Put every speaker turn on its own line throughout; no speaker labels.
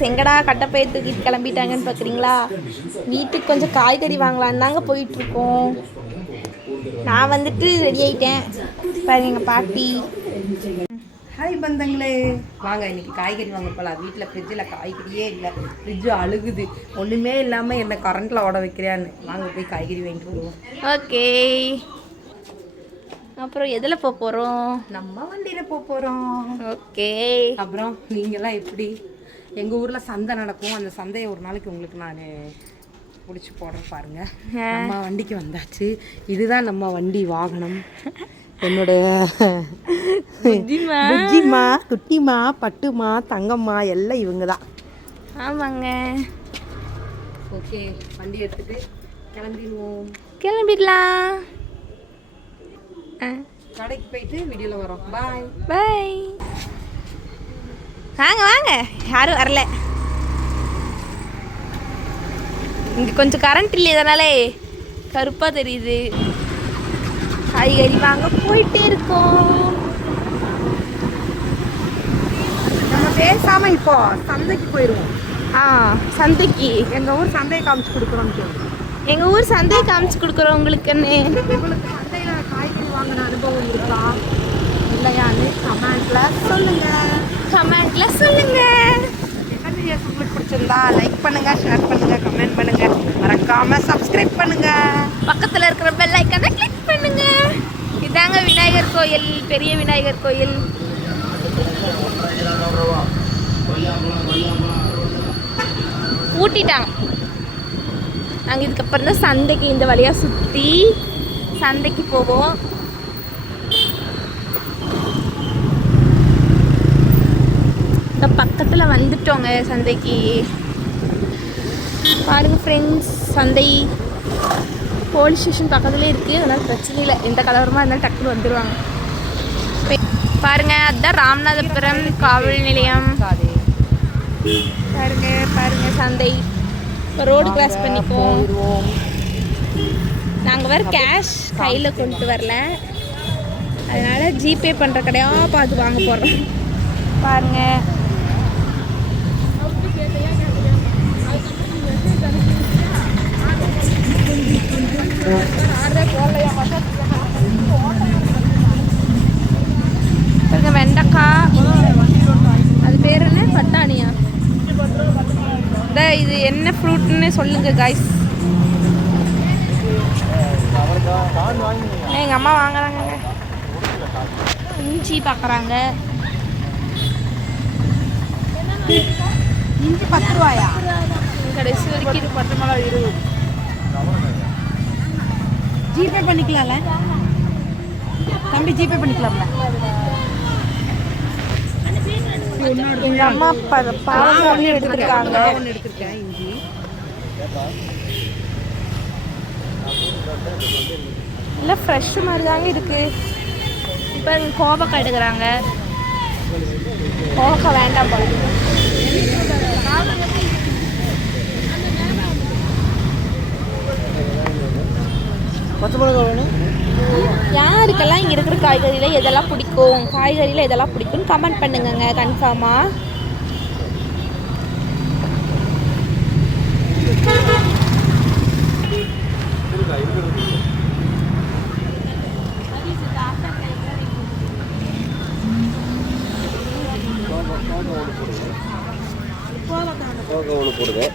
எங்கடா கட்டப்பைய தூக்கிட்டு கிளம்பிட்டாங்கன்னு பார்க்குறீங்களா வீட்டுக்கு கொஞ்சம் காய்கறி வாங்கலான்னு தாங்க போயிட்டுருக்கோம். நான் வந்துட்டு ரெடி ஆயிட்டேன். பாருங்க எங்கள் பாட்டி.
ஹாய் பந்தங்களே. வாங்க இன்னைக்கு காய்கறி வாங்க போகலாம் வீட்டில் ஃப்ரிட்ஜில் காய்கறியே இல்லை. ஃப்ரிட்ஜு அழுகுது. ஒன்றுமே இல்லாமல் என்ன கரண்ட்டில் ஓட வைக்கிறியான்னு. வாங்க போய் காய்கறி வாங்கிட்டு வருவோம்.
ஓகே. அப்புறம் எதில் போக போகிறோம்
நம்ம வண்டியில் போக போகிறோம்
ஓகே.
அப்புறம் நீங்களாம் எப்படி? எங்கள் ஊரில் சந்தை நடக்கும். அந்த சந்தையை ஒரு நாளைக்கு உங்களுக்கு நான் பிடிச்சி போடுறேன் பாருங்க. நம்ம வண்டிக்கு வந்தாச்சு. இதுதான் நம்ம வண்டி வாகனம். என்னுடைய புஜ்ஜிமா குட்டிமா பட்டுமா தங்கம்மா எல்லாம் இவங்க தான்
ஆமாங்க.
ஓகே வண்டி எடுத்துட்டு கிளம்பிடுவோம்.
கிளம்பிடலாம்.
கடைக்கு போயிட்டு வீடியோவில் வரோம். பாய்.
பை வாங்க வாங்க. யாரும் வரல. இங்கே கொஞ்சம் கரண்ட் இல்லையதனாலே கருப்பாக தெரியுது. காய்கறி வாங்க போயிட்டே இருக்கோம்.
நம்ம பேசாம இப்போ சந்தைக்கு போயிடுவோம்
ஆ சந்தைக்கு.
எங்க ஊர் சந்தையை காமிச்சு கொடுக்குறோம்
எங்கள் ஊர் சந்தையை காமிச்சு கொடுக்குறோம் உங்களுக்குன்னு.
உங்களுக்கு சந்தையில காய்கறி வாங்கின அனுபவம் இருக்கா? இல்லையான்னு கமெண்ட்ல சொல்லுங்க.
கமெண்ட்ல சொல்லுங்க.
என்ன வீடியோஸ் உங்களுக்கு பிடிச்சிருந்தா லைக் பண்ணுங்க ஷேர் பண்ணுங்க கமெண்ட் பண்ணுங்க. மறக்காம சப்ஸ்கிரைப் பண்ணுங்க.
பக்கத்தில் இருக்கிற பெல் ஐக்கானை கிளிக் பண்ணுங்க. இதாங்க விநாயகர் கோயில் பெரிய விநாயகர் கோயில். ஊட்டிட்டாங்க. நாங்கள் இதுக்கப்புறம் தான் சந்தைக்கு இந்த வழியாக சுற்றி சந்தைக்கு போவோம். இந்த பக்கத்தில் வந்துட்டோங்க சந்தைக்கு. பாருங்க ஃப்ரெண்ட்ஸ் சந்தை. போலீஸ் ஸ்டேஷன் பக்கத்துலேயே இருக்குது அதனால் பிரச்சனை இல்லை. எந்த கலவரமாக இருந்தாலும் டக்குனு வந்துடுவாங்க பே- பாருங்க அதுதான் ராமநாதபுரம் காவல் நிலையம். பாருங்க பாருங்க சந்தை. ரோடு கிராஸ் பண்ணிக்குவோம். நாங்கள் வேறு கேஷ் கையில் கொண்டு வரல. அதனால ஜிபே பண்ணுற கடையாக பார்த்து வாங்க போகிறோம் பாருங்க. பாருங்க வெண்டைக்காய். அது பேர் என்ன? பட்டாணியா? இது என்ன ஃப்ரூட்னு சொல்லுங்க காய்ஸ் எங்கள் அம்மா வாங்குறாங்க இஞ்சி பார்க்குறாங்க
இஞ்சி பத்து ரூபாயா?
கடைசி வரைக்கும் இது பத்து மிளகா இருபது.
ஜிபே பண்ணிக்கலாம்ல? தம்பி ஜிபே பண்ணிக்கலாம்ல?
எங்கள் அம்மா பாவக்காய் எடுத்துருக்காங்க.
எடுத்துருக்கேன் இஞ்சி.
இல்லை ஃப்ரெஷ் மாதிரி தாங்க இருக்கு. இப்போ கோவக்காய் எடுக்கிறாங்க. கோவக்காய் வேண்டாம் போல
பச்சை மிளகா வேணும்
யாருக்கெல்லாம் இங்கே இருக்கிற காய்கறியில் எதெல்லாம் பிடிக்கும் காய்கறியில் எதெல்லாம் பிடிக்கும்னு கமெண்ட் பண்ணுங்கங்க கன்ஃபார்மாக
ஒன்று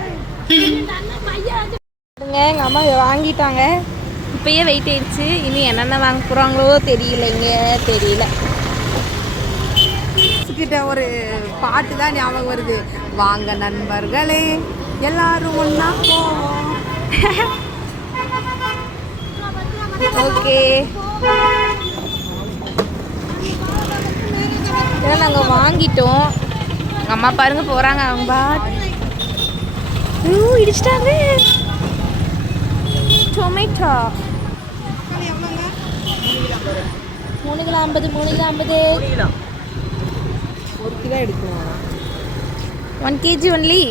எங்கள் அம்மா வாங்கிட்டாங்க. இப்பயே வெயிட் ஆயிடுச்சு. இனி என்னென்ன வாங்க போகிறாங்களோ தெரியலைங்க தெரியல.
கிட்ட ஒரு பாட்டு தான் ஞாபகம் வருது. வாங்க நண்பர்களே எல்லாரும் ஒண்ணா போவோம்
ஓகே. இதெல்லாம் நாங்கள் வாங்கிட்டோம். எங்கள் அம்மா பாருங்க போகிறாங்க அவங்க பாட் ஐயோ இடிச்சிட்டாங்க டொமேட்டோ மூணு கிலோ ஐம்பது மூணு கிலோ ஐம்பது
ஒரு கிலோ எடுக்கணும்.
One KG only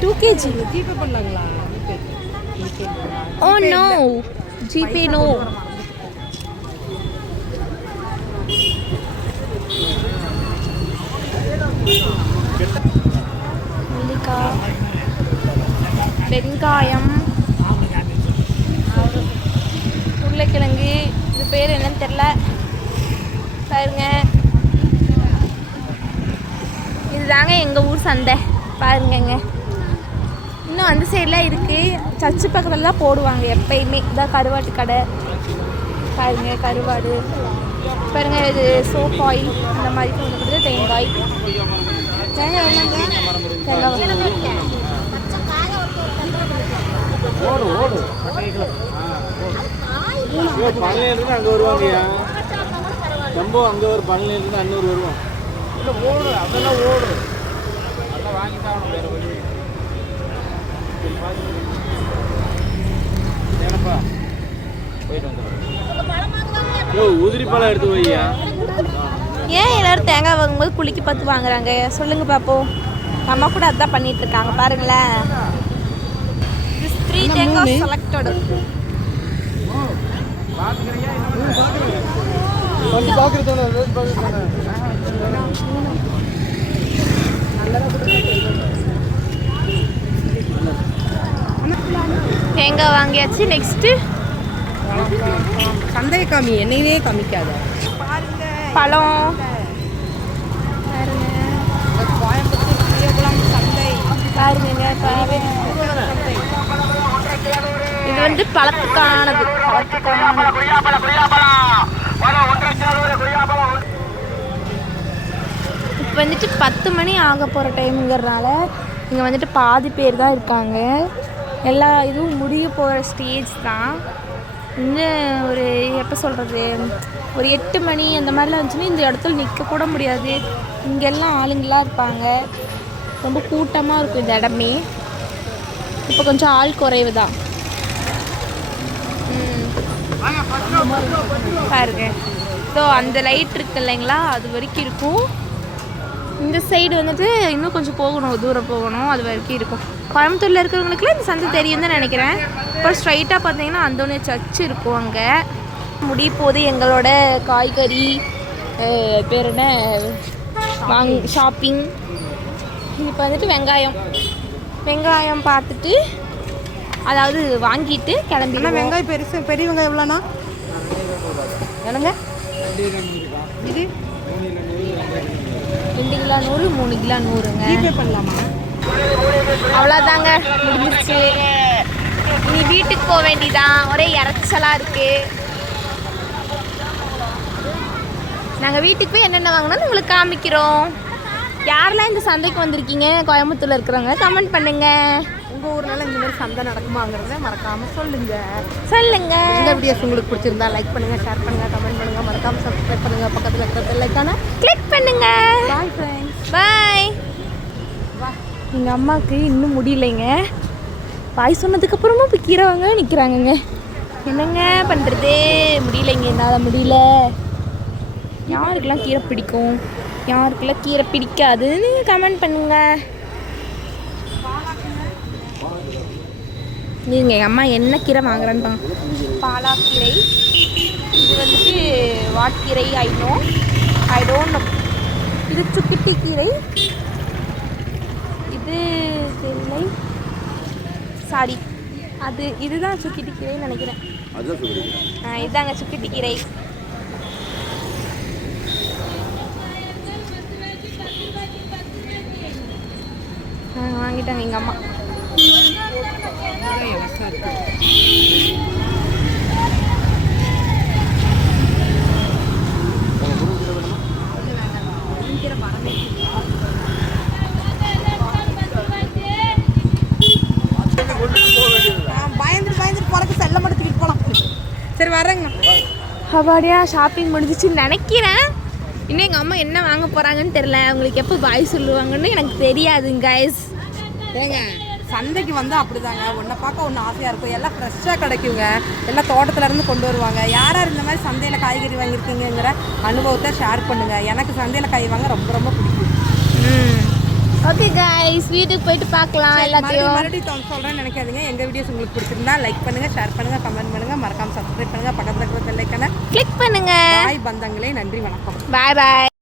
two KG
GPay பண்ணலாங்களா
oh no GPay no நெல்லிக்காய் வெங்காயம் உருளைக்கிழங்கு இது பேர் என்னன்னு தெரில பாருங்க இதுதாங்க எங்கள் ஊர் சந்தை பாருங்கங்க இன்னும் அந்த சைடெலாம் இருக்குது சர்ச்சு பக்கத்தில் தான் போடுவாங்க எப்பயுமே இதான் கருவாட்டு கடை பாருங்க கருவாடு பாருங்க இது சோப் ஆயில் இந்த மாதிரி கொண்டு கொடுத்து தேங்காய் தேங்காய்
ஐயோ பழனியிலிருந்து அங்கே வருவாங்கய்யா. ஜம்போ அங்கே ஒரு பழனியிலிருந்து அன்னூர் வருவோம் இல்லை ஓடு அதெல்லாம் ஓடு. அதெல்லாம் வாங்கி தான் ஆகணும் வேறு வழி ஏனப்பா போயிட்டு வந்துடுறேன் யோ உதிரி பழம் எடுத்து வையா
ஏன் எல்லாரும் தேங்காய் வாங்கும்போது குலுக்கி பார்த்து வாங்குறாங்க? சொல்லுங்க பாப்போம். அம்மா கூட அதான் பண்ணிட்டு இருக்காங்க பாருங்களேன் த்ரீ தேங்காய் செலக்டட் தேங்காய் வாங்கியாச்சு நெக்ஸ்ட்டு
சந்தையை காமி என்னையவே காமிக்காத.
பழம். பாருங்க இது வந்து பழத்துக்கானது. பழத்துக்கானது இப்போ வந்துட்டு பத்து மணி ஆக போகிற டைமுங்கிறனால இங்கே வந்துட்டு பாதி பேர் தான் இருக்காங்க. எல்லா இதுவும் முடிய போகிற ஸ்டேஜ் தான். இன்னும் ஒரு எப்போ சொல்கிறது ஒரு எட்டு மணி அந்த மாதிரிலாம் இருந்துச்சுன்னா இந்த இடத்துல நிற்க கூட முடியாது. இங்கெல்லாம் ஆளுங்களாக இருப்பாங்க. ரொம்ப கூட்டமாக இருக்கும் இந்த இடமே. இப்போ கொஞ்சம் ஆள் குறைவு தான் பாருங்க. ஸோ அந்த லைட் இருக்கு இல்லைங்களா? அது வரைக்கும் இருக்கும். இந்த சைடு வந்துட்டு இன்னும் கொஞ்சம் போகணும் தூரம் போகணும். அது வரைக்கும் இருக்கும். கோயம்புத்தூரில் இருக்கிறவங்களுக்குலாம் இந்த சந்தை தெரியும் தான் நினைக்கிறேன். அப்புறம் ஸ்ட்ரைட்டாக பார்த்தீங்கன்னா அந்தோனிய சர்ச் இருக்கும் அங்கே. முடிய போது எங்களோட காய்கறி பேர் என்ன? வாங் ஷாப்பிங் இப்போ வந்துட்டு வெங்காயம். வெங்காயம் பார்த்துட்டு அதாவது வாங்கிட்டு கிளம்பி
வெங்காயம் பெருசு பெரிய வெங்காயம் எவ்வளோண்ணா? என்னங்க? இது?
ரெண்டு கிலோ நூறு மூணு கிலோ நூறுங்க.
பண்ணலாமா?
அவ்வளோதாங்க முடிஞ்சிருச்சு. இனி வீட்டுக்கு போக வேண்டியதான் ஒரே இறைச்சலாக இருக்கு. நாங்கள் வீட்டுக்கு போய் என்னென்ன வாங்கினோம்னு உங்களுக்கு காமிக்கிறோம். யாரெல்லாம் இந்த சந்தைக்கு வந்திருக்கீங்க? கோயம்புத்தூர்ல இருக்கிறவங்க கமெண்ட் பண்ணுங்க.
உங்கள் ஊர்னால இந்த மாதிரி சந்தை நடக்குமாங்கிறத மறக்காமல் சொல்லுங்கள்
சொல்லுங்க.
இந்த வீடியோஸ் உங்களுக்கு பிடிச்சிருந்தா லைக் பண்ணுங்கள் ஷேர் பண்ணுங்கள் கமெண்ட் பண்ணுங்கள் மறக்காமல் சப்ஸ்கிரைப் பண்ணுங்கள் பக்கத்தில் இருக்கிற பெல்லைக்கான
கிளிக் பண்ணுங்க.
பாய் ஃப்ரெண்ட்ஸ்
பாய் எங்கள் அம்மாவுக்கு இன்னும் முடியலைங்க. பாய் சொன்னதுக்கப்புறமும் இப்போ கீரை வாங்க நிற்கிறாங்கங்க என்னங்க பண்ணுறது முடியலைங்க என்னால் முடியல. யாருக்கெல்லாம் கீரை பிடிக்கும்? யாருக்கெல்லாம் கீரை பிடிக்காதுன்னு கமெண்ட் பண்ணுங்க. நீங்க எங்கள் அம்மா என்ன கீரை வாங்குறான்னு பாருங்க. பாலாக்கீரை. இது வந்துட்டு வாட்கீரை ஐ நோ ஐ டோன்ட் இது சுக்கிட்டி கீரை இது தெரியலை சாரி அது இதுதான் சுக்கிட்டி கீரைன்னு நினைக்கிறேன் இதாங்க சுக்கிட்டி கீரை ஆ, வாங்கிட்டாங்க எங்கள் அம்மா.
பயந்துட்டு செல்ல போகலாம் சரி வரேங்க
அப்பாடியா ஷாப்பிங் முடிஞ்சிச்சுன்னு நினைக்கிறேன். இன்னும் எங்கள் அம்மா என்ன வாங்க போகிறாங்கன்னு தெரில அவங்களுக்கு எப்போ பாய் சொல்லுவாங்கன்னு எனக்கு தெரியாதுங்க கைஸ்
ஏங்க சந்தைக்கு வந்து அப்படிதாங்க. ஒன்றை பார்க்க ஒன்று ஆசையாக இருக்கும். எல்லாம் ஃப்ரெஷ்ஷாக கிடைக்குங்க. எல்லாம் தோட்டத்துல இருந்து கொண்டு வருவாங்க. யார் யார் இந்த மாதிரி சந்தையில் காய்கறி வாங்கியிருக்கீங்கிற அனுபவத்தை ஷேர் பண்ணுங்கள் எனக்கு சந்தையில் காய் வாங்க ரொம்ப ரொம்ப பிடிக்கும்.
ஓகே கைஸ் வீட்டுக்கு போயிட்டு பார்க்கலாம் எல்லாத்தையும்.
மறுபடியும் சொல்கிறேன்னு நினைக்காதீங்க. எங்கள் வீடியோஸ் உங்களுக்கு பிடிச்சிருந்தா லைக் பண்ணுங்கள் ஷேர் பண்ணுங்கள் கமெண்ட் பண்ணுங்கள் மறக்காமல் சப்ஸ்கிரைப் பண்ணுங்கள் பக்கத்தில் இருக்கிற பெல்லைக்கான
கிளிக் பண்ணுங்க.
பாய் பந்தங்களே. நன்றி வணக்கம்.
பாய் பாய்